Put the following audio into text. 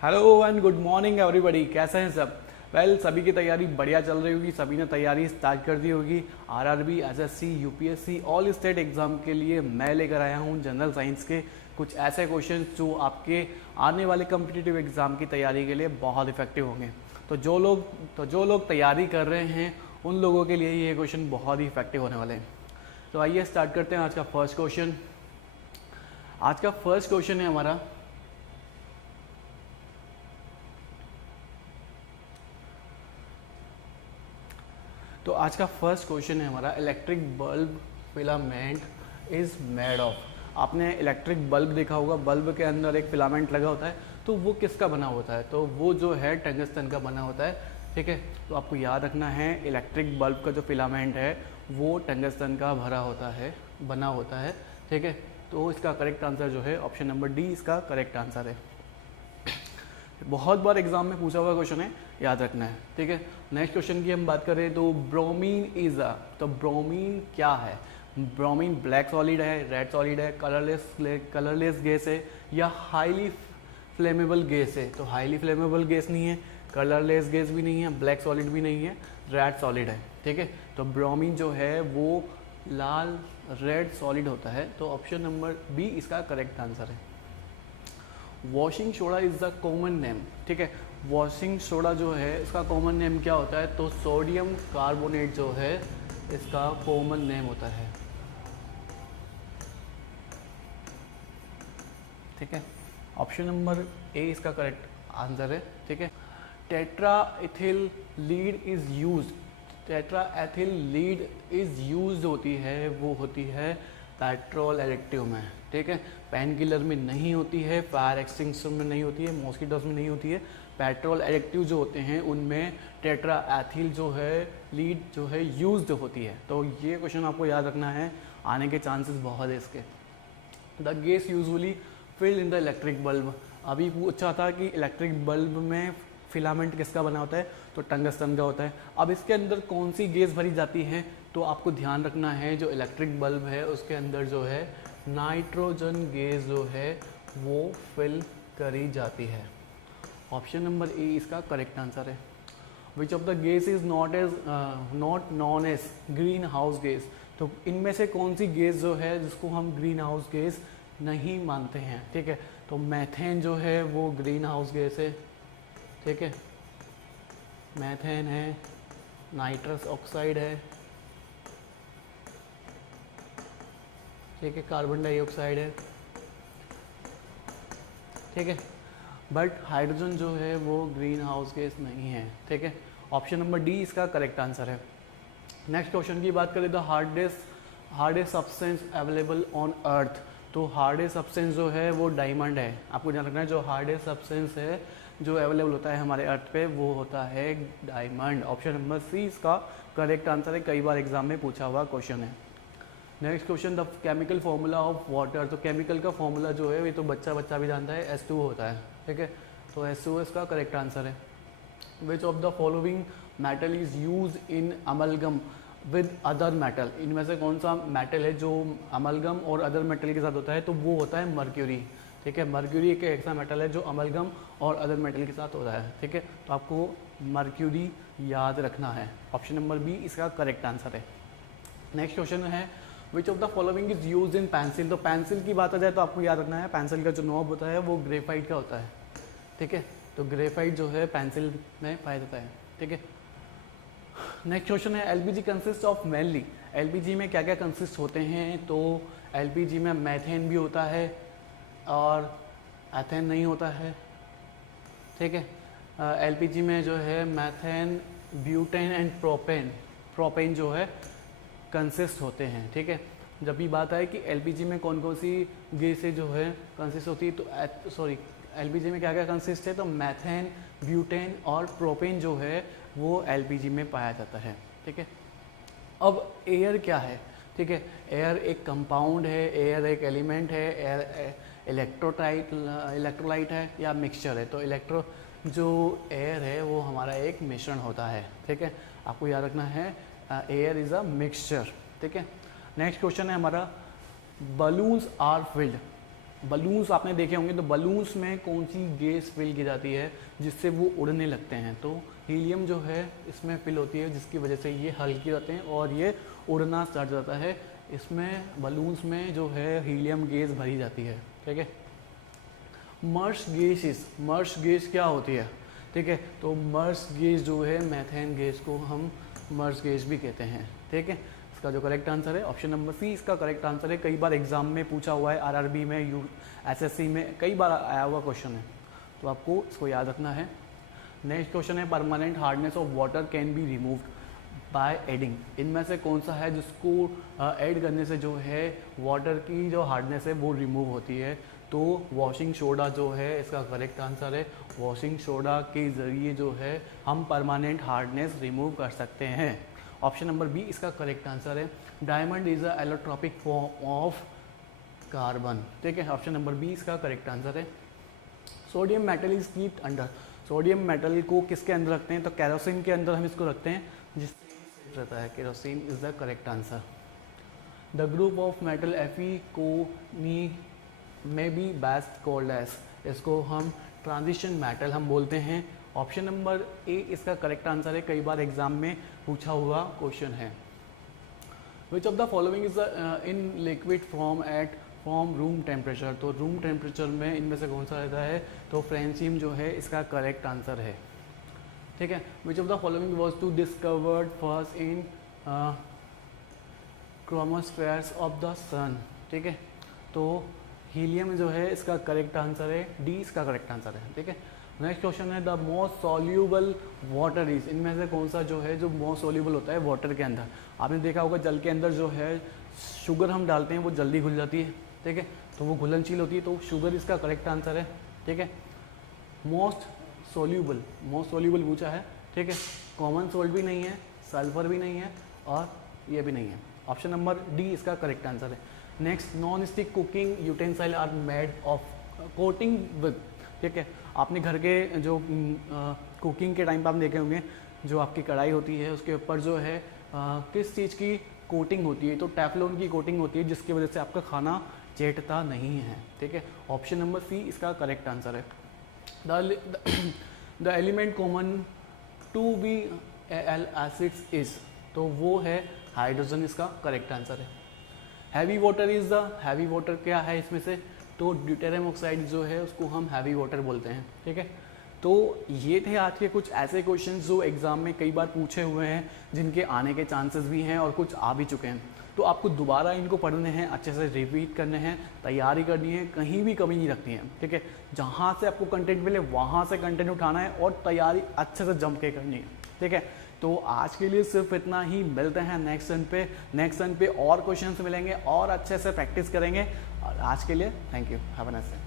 Hello and good morning everybody, कैसे हैं सब। सभी की तैयारी बढ़िया चल रही होगी, सभी ने तैयारी स्टार्ट कर दी होगी। RRB, SSC, UPSC, all state exam के लिए मैं लेकर आया हूं जनरल साइंस के कुछ ऐसे क्वेश्चन जो आपके आने वाले कम्पिटिटिव एग्जाम की तैयारी के लिए बहुत इफेक्टिव होंगे। तो जो लोग तैयारी कर रहे हैं उन लोगों के लिए ये क्वेश्चन बहुत ही इफेक्टिव होने वाले हैं। तो आइए स्टार्ट करते हैं आज का फर्स्ट क्वेश्चन। आज का फर्स्ट क्वेश्चन है हमारा, तो आज का फर्स्ट क्वेश्चन है हमारा, electric bulb filament is made of. आपने इलेक्ट्रिक बल्ब देखा होगा, बल्ब के अंदर एक फिलामेंट लगा होता है, तो वो किसका बना होता है? तो वो जो है टंगस्टन का बना होता है। ठीक है, तो आपको याद रखना है इलेक्ट्रिक बल्ब का जो फिलामेंट है वो टंगस्टन का भरा होता है, बना होता है। ठीक है, तो इसका करेक्ट आंसर जो है ऑप्शन नंबर डी इसका करेक्ट आंसर है। बहुत बार एग्जाम में पूछा हुआ क्वेश्चन है, याद रखना है। ठीक है, नेक्स्ट क्वेश्चन की हम बात करें तो ब्रोमीन इज अ, तो ब्रोमीन क्या है? ब्रोमीन ब्लैक सॉलिड है, रेड सॉलिड है, कलरलेस गैस है या हाईली फ्लेमेबल गैस है? तो हाईली फ्लेमेबल गैस नहीं है, कलरलेस गैस भी नहीं है, ब्लैक सॉलिड भी नहीं है, रेड सॉलिड है। ठीक है, तो ब्रोमीन जो है वो लाल रेड सॉलिड होता है। तो ऑप्शन नंबर बी इसका करेक्ट आंसर है। Washing soda is the common name. ठीक है, वॉशिंग सोडा जो है इसका कॉमन नेम क्या होता है? तो सोडियम कार्बोनेट जो है इसका कॉमन नेम होता है। ठीक है, ऑप्शन नंबर ए इसका करेक्ट आंसर है। ठीक है, tetra ethyl lead is use, tetra ethyl lead is use होती है, वो होती है पेट्रोल एडिक्टिव में। ठीक है, पेन किलर में नहीं होती है, फायर एक्सटिंग्विशर में नहीं होती है, मॉस्किटोज में नहीं होती है। पेट्रोल एडिक्टिव जो होते हैं उनमें टेट्रा एथिल जो है लीड जो है यूज्ड होती है। तो ये क्वेश्चन आपको याद रखना है, आने के चांसेस बहुत है इसके। The gas usually filled in the electric bulb. अभी पूछा था कि इलेक्ट्रिक बल्ब में फिलामेंट किसका बना होता है? तो टंगस्टन का होता है। अब इसके अंदर कौन सी गैस भरी जाती है? तो आपको ध्यान रखना है जो इलेक्ट्रिक बल्ब है उसके अंदर जो है नाइट्रोजन गैस जो है वो फिल करी जाती है। ऑप्शन नंबर ए इसका करेक्ट आंसर है। Which of the gas is not known as greenhouse gas. तो इनमें से कौन सी गैस जो है जिसको हम ग्रीन हाउस गैस नहीं मानते हैं? ठीक है, तो मैथेन जो है वो ग्रीन हाउस गैस है। ठीक है, मैथेन है, नाइट्रस ऑक्साइड है, ठीक है, कार्बन डाइऑक्साइड है। ठीक है, बट हाइड्रोजन जो है वो ग्रीन हाउस गैस नहीं है। ठीक है, ऑप्शन नंबर डी इसका करेक्ट आंसर है। नेक्स्ट क्वेश्चन की बात करें तो hardest substance available on earth. तो हार्डेस्ट सब्सटेंस जो है वो डायमंड है। आपको ध्यान रखना है जो हार्डेस्ट सब्सटेंस है जो अवेलेबल होता है हमारे अर्थ पे वो होता है डायमंड। ऑप्शन नंबर सी इसका करेक्ट आंसर है, कई बार एग्जाम में पूछा हुआ क्वेश्चन है। Next question, the chemical formula of water. तो केमिकल का फॉर्मूला जो है ये तो बच्चा भी जानता है, H2O होता है। ठीक है, तो H2O इसका करेक्ट आंसर है। Which of the following metal is use in amalgam with other metal. इनमें से कौन सा मेटल है जो अमलगम और अदर मेटल के साथ होता है? तो वो होता है मर्क्यूरी। ठीक है, मर्क्यूरी एक ऐसा मेटल है जो अमलगम और अदर मेटल के साथ होता है। ठीक है, तो आपको मर्क्यूरी याद रखना है। ऑप्शन नंबर बी इसका करेक्ट आंसर है। नेक्स्ट क्वेश्चन है, which of the following is use in pencil. तो पेंसिल की बात आ जाए तो आपको याद रखना है पेंसिल का जो नॉब होता है वो ग्रेफाइट का होता है। ठीक है, तो ग्रेफाइट जो है पेंसिल में पाया जाता है। ठीक है, नेक्स्ट क्वेश्चन है, LPG consist of mainly. LPG में क्या क्या कंसिस्ट होते हैं? तो एलपीजी में मैथेन भी होता है और एथेन नहीं होता है। ठीक है, एलपीजी में जो है मैथेन, ब्यूटेन एंड प्रोपेन जो है कंसिस्ट होते हैं। ठीक है, जब भी बात आए कि एलपीजी में कौन कौन सी गैसें जो है कंसिस्ट होती है, तो एलपीजी में क्या क्या कंसिस्ट है? तो मैथेन, ब्यूटेन और प्रोपेन जो है वो एलपीजी में पाया जाता है। ठीक है, अब एयर क्या है? ठीक है, एयर एक कंपाउंड है, एयर एक एलिमेंट है, एयर इलेक्ट्रोलाइट है या मिक्सचर है? तो जो एयर है वो हमारा एक मिश्रण होता है। ठीक है, आपको याद रखना है एयर इज़ अ मिक्सचर। ठीक है, नेक्स्ट क्वेश्चन है हमारा, बलून्स आर फिल्ड। बलून्स आपने देखे होंगे, तो बलून्स में कौन सी गैस फिल की जाती है जिससे वो उड़ने लगते हैं? तो हीलियम जो है इसमें फिल होती है, जिसकी वजह से ये हल्के होते हैं और ये उड़ना स्टार्ट जाता है। इसमें बलून्स में जो है हीलियम गैस भरी जाती है, ठीक है। मर्श गैस क्या होती है? ठीक है, तो मर्श गैस जो है मीथेन गैस को हम मर्श गैस भी कहते हैं, ठीक है। इसका जो करेक्ट आंसर है ऑप्शन नंबर सी इसका करेक्ट आंसर है। कई बार एग्जाम में पूछा हुआ है, आरआरबी में, एसएससी में कई बार आया हुआ क्वेश्चन है, तो आपको इसको याद रखना है। नेक्स्ट क्वेश्चन है permanent hardness of water can be removed by adding. इनमें से कौन सा है जिसको ऐड करने से जो है वाटर की जो हार्डनेस है वो रिमूव होती है? तो वॉशिंग सोडा जो है इसका करेक्ट आंसर है। वॉशिंग सोडा के ज़रिए जो है हम परमानेंट हार्डनेस रिमूव कर सकते हैं। ऑप्शन नंबर बी इसका करेक्ट आंसर है। Diamond is a allotropic form of carbon, ठीक है। ऑप्शन नंबर बी इसका करेक्ट आंसर है। Sodium metal is keeped under. Sodium metal को किसके अंदर रखते हैं? तो केरोसिन के अंदर हम इसको रखते हैं, जिससे रहता है। Kerosene is the correct answer. The group of metal Fe को नी में बी बेस्ट कॉल्ड एज। इसको हम ट्रांजिशन मेटल हम बोलते हैं। ऑप्शन नंबर ए इसका करेक्ट आंसर है। कई बार एग्जाम में पूछा हुआ क्वेश्चन है। Which of the following is in liquid form at form room temperature. तो रूम टेम्परेचर में इनमें से कौन सा रहता है? तो फ्रेंसीम जो है इसका करेक्ट आंसर है, ठीक है। Which of the following was to discovered first in chromospheres of the sun, ठीक है। तो हीलियम जो है इसका करेक्ट आंसर है, डी इसका करेक्ट आंसर है, ठीक है। नेक्स्ट क्वेश्चन है the most soluble water is. इनमें से कौन सा जो है जो मोस्ट सॉल्यूबल होता है वाटर के अंदर? आपने देखा होगा जल के अंदर जो है शुगर हम डालते हैं वो जल्दी घुल जाती है, ठीक है, तो वो घुलनशील होती है, तो शुगर इसका करेक्ट आंसर है, ठीक है। मोस्ट सॉल्यूबल पूछा है, ठीक है। कॉमन सोल्ट भी नहीं है, सल्फर भी नहीं है और ये भी नहीं है। ऑप्शन नंबर डी इसका करेक्ट आंसर है। Next, non stick cooking utensil are made of coating with, ठीक है। आपने घर के जो कुकिंग के टाइम पर आप देखे होंगे, जो आपकी कढ़ाई होती है उसके ऊपर जो है किस चीज़ की कोटिंग होती है? तो टेफ्लॉन की कोटिंग होती है, जिसकी वजह से आपका खाना चेटता नहीं है, ठीक है। ऑप्शन नंबर सी इसका करेक्ट आंसर है। The element common to be all acids is, तो वो है हाइड्रोजन, इसका करेक्ट आंसर है। Heavy water is the, heavy water क्या है इसमें से? तो ड्यूटेरियम ऑक्साइड जो है उसको हम हैवी वाटर बोलते हैं, ठीक है। तो ये थे आज के कुछ ऐसे क्वेश्चंस जो एग्जाम में कई बार पूछे हुए हैं, जिनके आने के चांसेस भी हैं और कुछ आ भी चुके हैं। तो आपको दोबारा इनको पढ़ने हैं, अच्छे से रिपीट करने हैं, तैयारी करनी है, कहीं भी कमी नहीं रखनी है, ठीक है। जहाँ से आपको कंटेंट मिले वहाँ से कंटेंट उठाना है और तैयारी अच्छे से जम के करनी है, ठीक है। तो आज के लिए सिर्फ इतना ही। मिलते हैं नेक्स्ट सन पे और क्वेश्चंस मिलेंगे और अच्छे से प्रैक्टिस करेंगे। और आज के लिए thank you, have a nice day.